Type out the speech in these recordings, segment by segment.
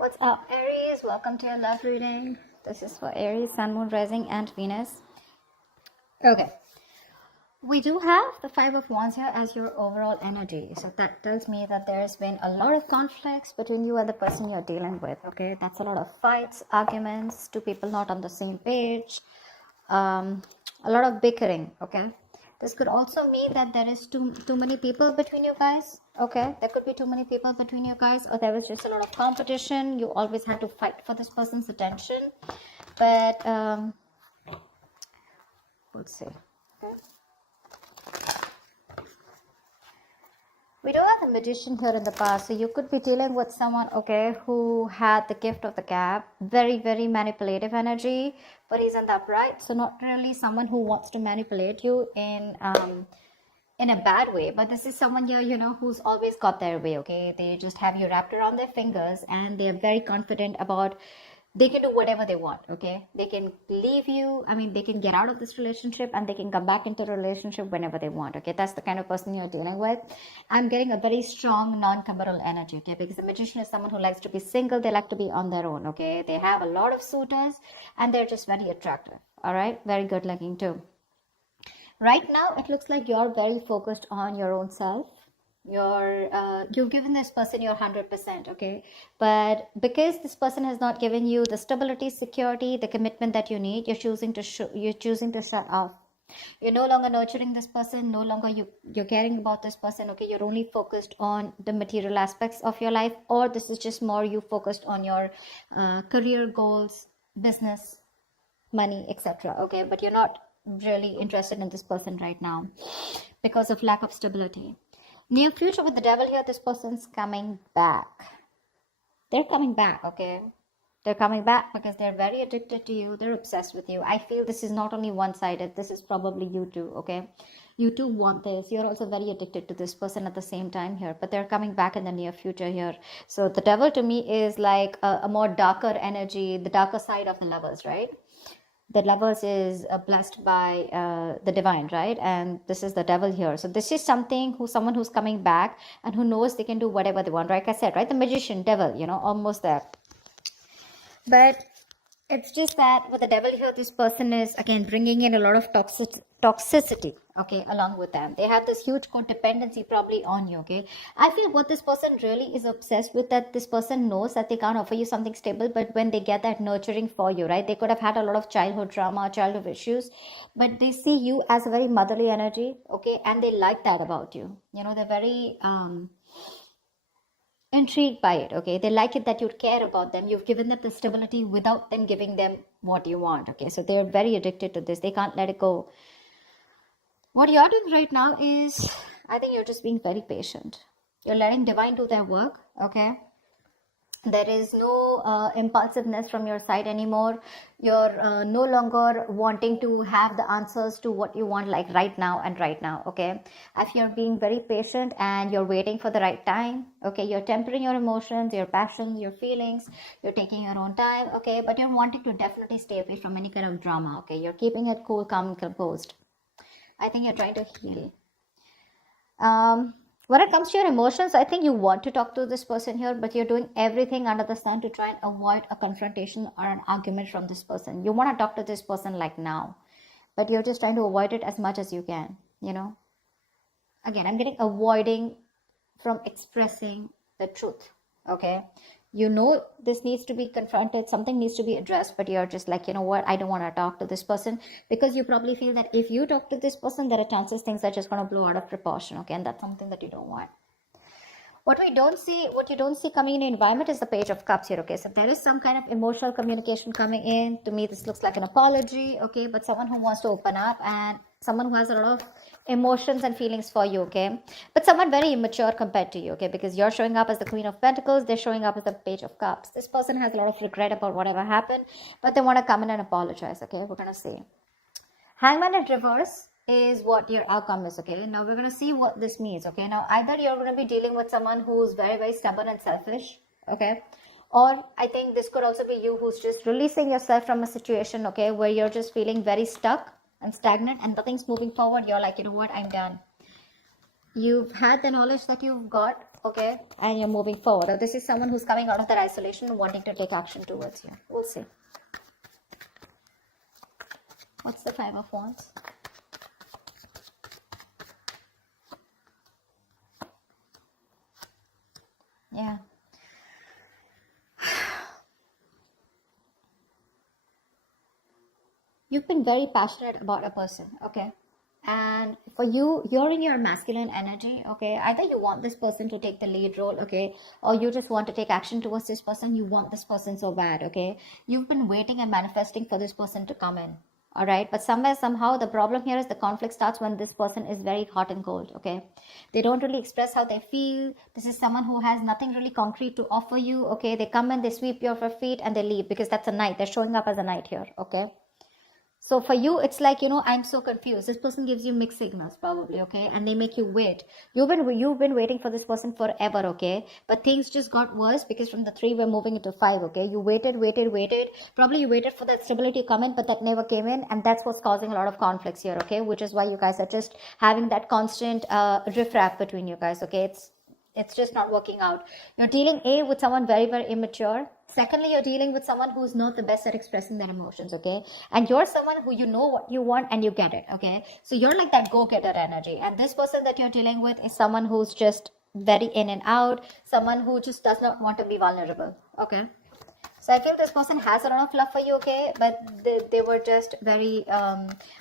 What's up, Aries? Welcome to your love reading. This is for Aries, Sun, Moon, Rising, and Venus. Okay, we do have the Five of Wands here as your overall energy. So that tells me that there's been a lot of conflicts between you and the person you're dealing with. Okay, that's a lot of fights, arguments, two people not on the same page, a lot of bickering. Okay, this could also mean that there is too many people between you guys. Okay, there could be too many people between you guys, or there was just a lot of competition. You always had to fight for this person's attention. But let's see. We do have a magician here in the past, so you could be dealing with someone, okay, who had the gift of the gab, very, very manipulative energy, but he's in the upright, so not really someone who wants to manipulate you in a bad way, but this is someone here, you know, who's always got their way, okay? They just have you wrapped around their fingers, and they're very confident about they can do whatever they want, okay? They can leave you, they can get out of this relationship and they can come back into a relationship whenever they want, okay? That's the kind of person you're dealing with. I'm getting a very strong non-committal energy, okay? Because the magician is someone who likes to be single. They like to be on their own, okay? They have a lot of suitors and they're just very attractive, all right? Very good looking too. Right now, it looks like you're very focused on your own self. You've given this person your 100%, okay? But because this person has not given you the stability, security, the commitment that you need, you're choosing to shut off. You're no longer nurturing this person. No longer you're caring about this person, okay? You're only focused on the material aspects of your life, or this is just more you focused on your career goals, business, money, etc. Okay, but you're not really interested in this person right now because of lack of stability. Near future with the devil here, this person's coming back. They're coming back, okay? They're coming back because they're very addicted to you. They're obsessed with you. I feel this is not only one-sided. This is probably you too, okay? You too want this. You're also very addicted to this person at the same time here. But they're coming back in the near future here. So the devil to me is like a more darker energy, the darker side of the lovers, right? The lovers is blessed by the divine, right? And this is the devil here. So this is someone who's coming back and who knows they can do whatever they want. Like I said, right? The magician, devil, you know, almost there. But it's just that with the devil here, this person is again bringing in a lot of toxicity, okay, along with them. They have this huge codependency probably on you, okay? I feel what this person really is obsessed with, that this person knows that they can't offer you something stable, but when they get that nurturing for you, right? They could have had a lot of childhood trauma, childhood issues, but they see you as a very motherly energy, okay? And they like that about you. You know, they're very intrigued by it, okay? They like it that you care about them. You've given them the stability without them giving them what you want, okay? So they're very addicted to this. They can't let it go. What you're doing right now is, I think you're just being very patient. You're letting divine do their work, okay? There is no impulsiveness from your side anymore. You're no longer wanting to have the answers to what you want, like right now and right now, okay? If you're being very patient and you're waiting for the right time, okay? You're tempering your emotions, your passions, your feelings. You're taking your own time, okay? But you're wanting to definitely stay away from any kind of drama, okay? You're keeping it cool, calm, and composed. I think you're trying to heal. When it comes to your emotions, I think you want to talk to this person here, but you're doing everything under the sun to try and avoid a confrontation or an argument from this person. You want to talk to this person like now, but you're just trying to avoid it as much as you can, you know. Again, I'm getting avoiding from expressing the truth, okay? You know this needs to be confronted, something needs to be addressed, but you're just like, you know what, I don't want to talk to this person, because you probably feel that if you talk to this person, there are chances things are just going to blow out of proportion, okay? And that's something that you don't want. What you don't see coming in the environment is the Page of Cups here, okay? So there is some kind of emotional communication coming in. To me, this looks like an apology, okay? But someone who wants to open up, and someone who has a lot of emotions and feelings for you, okay? But someone very immature compared to you, okay? Because you're showing up as the Queen of Pentacles, they're showing up as the Page of Cups. This person has a lot of regret about whatever happened, but they want to come in and apologize, okay? We're going to see. Hangman in reverse is what your outcome is, okay? Now we're going to see what this means, okay? Now either you're going to be dealing with someone who's very, very stubborn and selfish, okay? Or I think this could also be you who's just releasing yourself from a situation, okay, where you're just feeling very stuck and stagnant and nothing's moving forward. You're like, you know what, I'm done. You've had the knowledge that you've got okay, and you're moving forward. Or this is someone who's coming out of that isolation and wanting to take action towards you. We'll see. What's the Five of Wands? Yeah. You've been very passionate about a person, okay? And for you, you're in your masculine energy, okay? Either you want this person to take the lead role, okay? Or you just want to take action towards this person. You want this person so bad, okay? You've been waiting and manifesting for this person to come in, all right? But somewhere, somehow, the problem here is the conflict starts when this person is very hot and cold, okay? They don't really express how they feel. This is someone who has nothing really concrete to offer you, okay? They come in, they sweep your feet, and they leave because that's a knight. They're showing up as a knight here, okay? So for you, it's like, I'm so confused. This person gives you mixed signals probably, okay? And they make you wait. You've been waiting for this person forever, okay? But things just got worse because from the 3, we're moving into 5, okay? You waited. Probably you waited for that stability to come in, but that never came in. And that's what's causing a lot of conflicts here, okay? Which is why you guys are just having that constant riffraff between you guys, okay? It's just not working out. You're dealing with someone very, very immature. Secondly, you're dealing with someone who's not the best at expressing their emotions, okay? And you're someone who you know what you want and you get it, okay? So you're like that go-getter energy. And this person that you're dealing with is someone who's just very in and out, someone who just does not want to be vulnerable, okay? So I feel this person has a lot of love for you, okay? But they were just very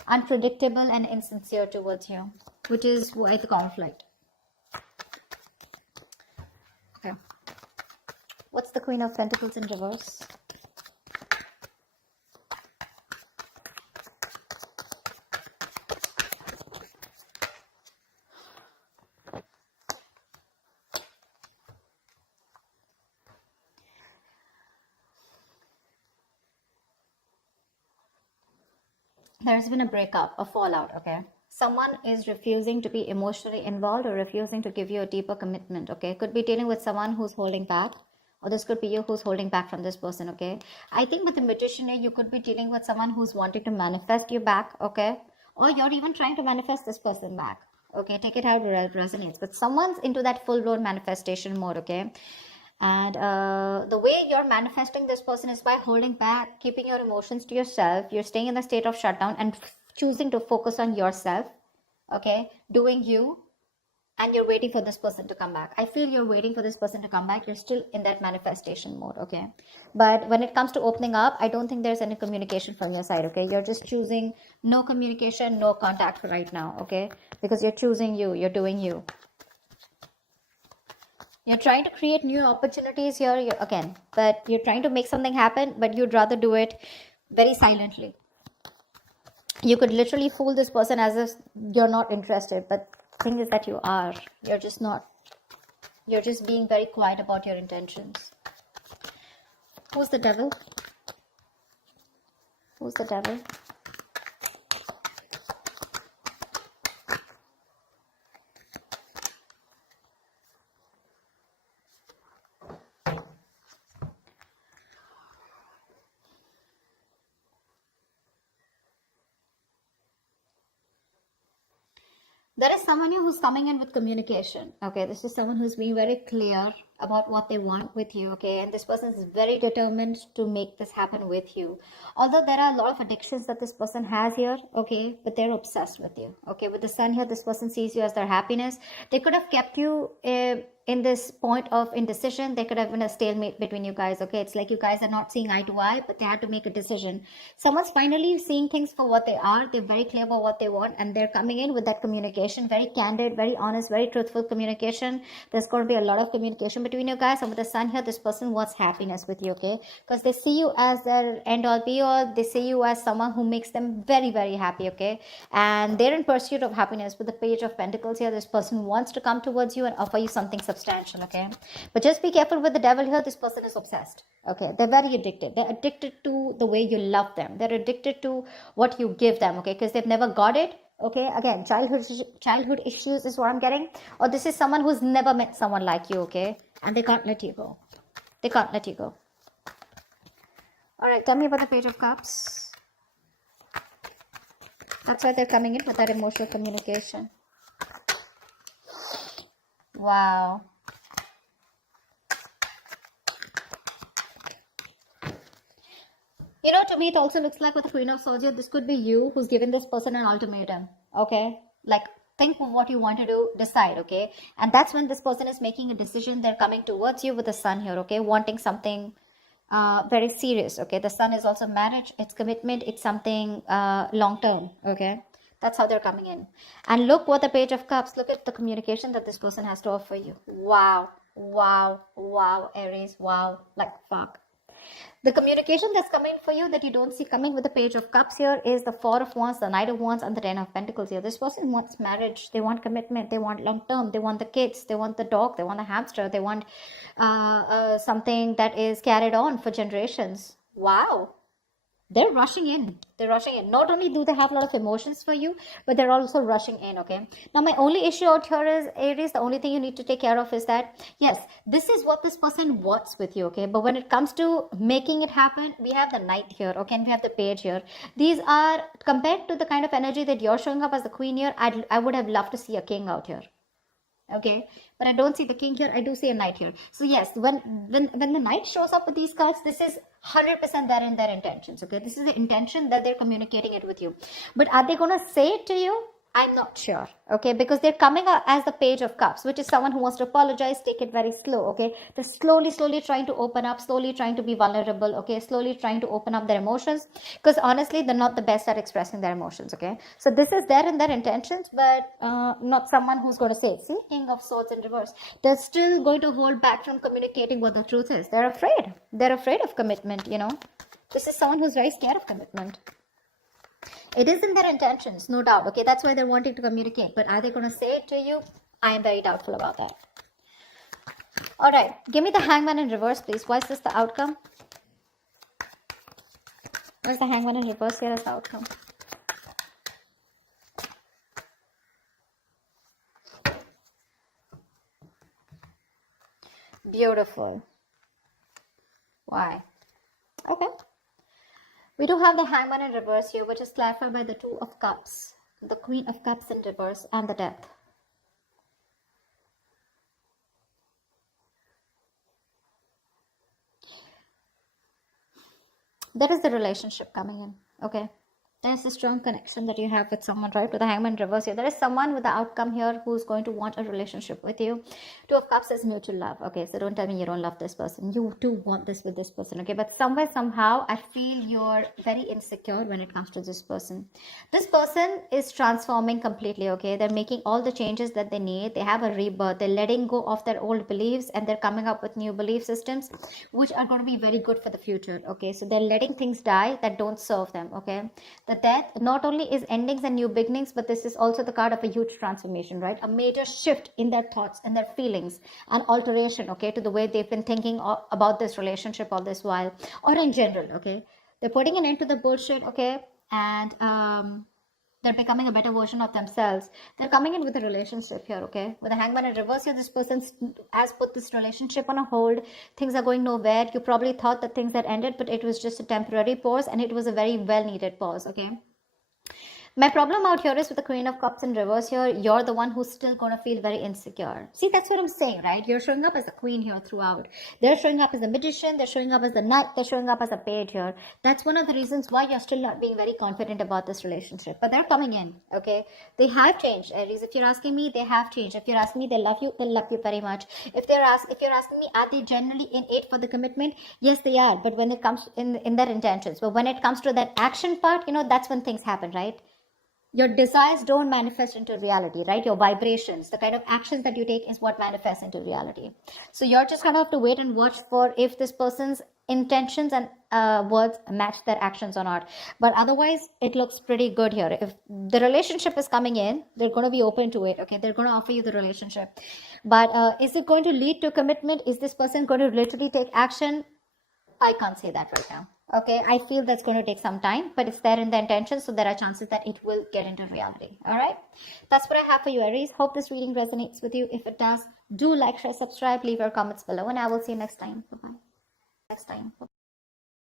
unpredictable and insincere towards you, which is why the conflict. Okay. What's the Queen of Pentacles in reverse? There's been a breakup, a fallout, okay? Someone is refusing to be emotionally involved or refusing to give you a deeper commitment, okay? Could be dealing with someone who's holding back, or this could be you who's holding back from this person, okay? I think with the Magician here, you could be dealing with someone who's wanting to manifest you back, okay? Or you're even trying to manifest this person back, okay? Take it how it resonates. But someone's into that full-blown manifestation mode, okay? And the way you're manifesting this person is by holding back, keeping your emotions to yourself. You're staying in the state of shutdown and choosing to focus on yourself, okay? Doing you. And you're waiting for this person to come back. I feel you're waiting for this person to come back. You're still in that manifestation mode, okay? But when it comes to opening up, I don't think there's any communication from your side, okay? You're just choosing no communication, no contact right now, okay? Because you're choosing you. You're doing you. You're trying to create new opportunities here again, but you're trying to make something happen, but you'd rather do it very silently. You could literally fool this person as if you're not interested, but the thing is that you are. You're just not. You're just being very quiet about your intentions. Who's the devil? Who's the devil? There is someone who's coming in with communication, okay? This is someone who's being very clear about what they want with you, okay? And this person is very determined to make this happen with you. Although there are a lot of addictions that this person has here, okay? But they're obsessed with you, okay? With the sun here, this person sees you as their happiness. They could have kept you in this point of indecision. There could have been a stalemate between you guys, okay? It's like you guys are not seeing eye to eye, but they had to make a decision. Someone's finally seeing things for what they are. They're very clear about what they want, and they're coming in with that communication, very candid, very honest, very truthful communication. There's going to be a lot of communication between you guys. And with the sun here, this person wants happiness with you, okay? Because they see you as their end all be all. They see you as someone who makes them very, very happy, okay? And they're in pursuit of happiness. With the Page of Pentacles here, this person wants to come towards you and offer you something substantial, okay? But just be careful with the devil here. This person is obsessed, okay? They're very addicted. They're addicted to the way you love them. They're addicted to what you give them, okay? Because they've never got it, okay? Again, childhood issues is what I'm getting. Or this is someone who's never met someone like you, okay? And they can't let you go. They can't let you go. All right, tell me about the Page of Cups. That's why they're coming in with that emotional communication. Wow. You know, to me, it also looks like with the Queen of Swords here, this could be you who's given this person an ultimatum. Okay? Like, think of what you want to do, decide, okay? And that's when this person is making a decision. They're coming towards you with the sun here, okay? Wanting something very serious, okay? The sun is also marriage, it's commitment, it's something long term, okay? That's how they're coming in. And look what the Page of Cups, look at the communication that this person has to offer you. Wow, wow, wow, Aries, wow, like fuck. The communication that's coming for you that you don't see coming with the Page of Cups here is the Four of Wands, the Knight of Wands, and the Ten of Pentacles here. This person wants marriage. They want commitment. They want long term. They want the kids. They want the dog. They want the hamster. They want something that is carried on for generations. Wow. They're rushing in. They're rushing in. Not only do they have a lot of emotions for you, but they're also rushing in, okay? Now, my only issue out here is, Aries, the only thing you need to take care of is that, yes, this is what this person wants with you, okay? But when it comes to making it happen, we have the Knight here, okay? And we have the Page here. These are, compared to the kind of energy that you're showing up as the Queen here, I would have loved to see a King out here. Okay, but I don't see the King here. I do see a Knight here. So yes, when the Knight shows up with these cards, this is 100% there in their intentions. Okay, this is the intention that they're communicating it with you. But are they going to say it to you? I'm not sure, okay, because they're coming out as the Page of Cups, which is someone who wants to apologize, take it very slow, okay. They're slowly trying to open up, slowly trying to be vulnerable, okay, slowly trying to open up their emotions, because honestly, they're not the best at expressing their emotions, okay. So this is there in their intentions, but not someone who's going to say, see, King of Swords in reverse. They're still going to hold back from communicating what the truth is. They're afraid. They're afraid of commitment, you know. This is someone who's very scared of commitment. It is in their intentions, no doubt, okay? That's why they're wanting to communicate. But are they going to say it to you? I am very doubtful about that. All right. Give me the Hangman in reverse, please. Why is this the outcome? Where's the Hangman in reverse here as the outcome? Beautiful. Why? Okay. We do have the Hangman in reverse here, which is clarified by the Two of Cups, the Queen of Cups in reverse, and the Death. There is the relationship coming in, okay? There's a strong connection that you have with someone, right? With the Hangman reverse here, there is someone with the outcome here who's going to want a relationship with you. Two of Cups is mutual love, okay? So don't tell me you don't love this person. You do want this with this person, okay? But somewhere, somehow, I feel you're very insecure when it comes to this person. This person is transforming completely, okay? They're making all the changes that they need. They have a rebirth. They're letting go of their old beliefs and they're coming up with new belief systems, which are going to be very good for the future, okay? So they're letting things die that don't serve them, okay? The Death not only is endings and new beginnings, but this is also the card of a huge transformation, right? A major shift in their thoughts and their feelings, an alteration, okay, to the way they've been thinking about this relationship all this while, or in general, okay? They're putting an end to the bullshit, okay? And they're becoming a better version of themselves. They're coming in with a relationship here, okay? With the Hangman in reverse here, this person has put this relationship on a hold. Things are going nowhere. You probably thought that things had ended, but it was just a temporary pause, and it was a very well-needed pause, okay? My problem out here is with the Queen of Cups in reverse here, you're the one who's still going to feel very insecure. See, that's what I'm saying, right? You're showing up as a queen here throughout. They're showing up as a magician. They're showing up as the knight. They're showing up as a page here. That's one of the reasons why you're still not being very confident about this relationship. But they're coming in, okay? They have changed, Aries. If you're asking me, they have changed. If you're asking me, they love you very much. If you're asking me, are they generally innate for the commitment? Yes, they are. But when it comes in their intentions, but when it comes to that action part, you know, that's when things happen, right? Your desires don't manifest into reality, right? Your vibrations, the kind of actions that you take is what manifests into reality. So you're just going to have to wait and watch for if this person's intentions and words match their actions or not. But otherwise, it looks pretty good here. If the relationship is coming in, they're going to be open to it, okay? They're going to offer you the relationship. But is it going to lead to commitment? Is this person going to literally take action? I can't say that right now. Okay, I feel that's going to take some time, but it's there in the intention, so there are chances that it will get into reality. All right, that's what I have for you, Aries. Hope this reading resonates with you. If it does, do like, share, subscribe, leave your comments below, and I will see you next time. Bye-bye.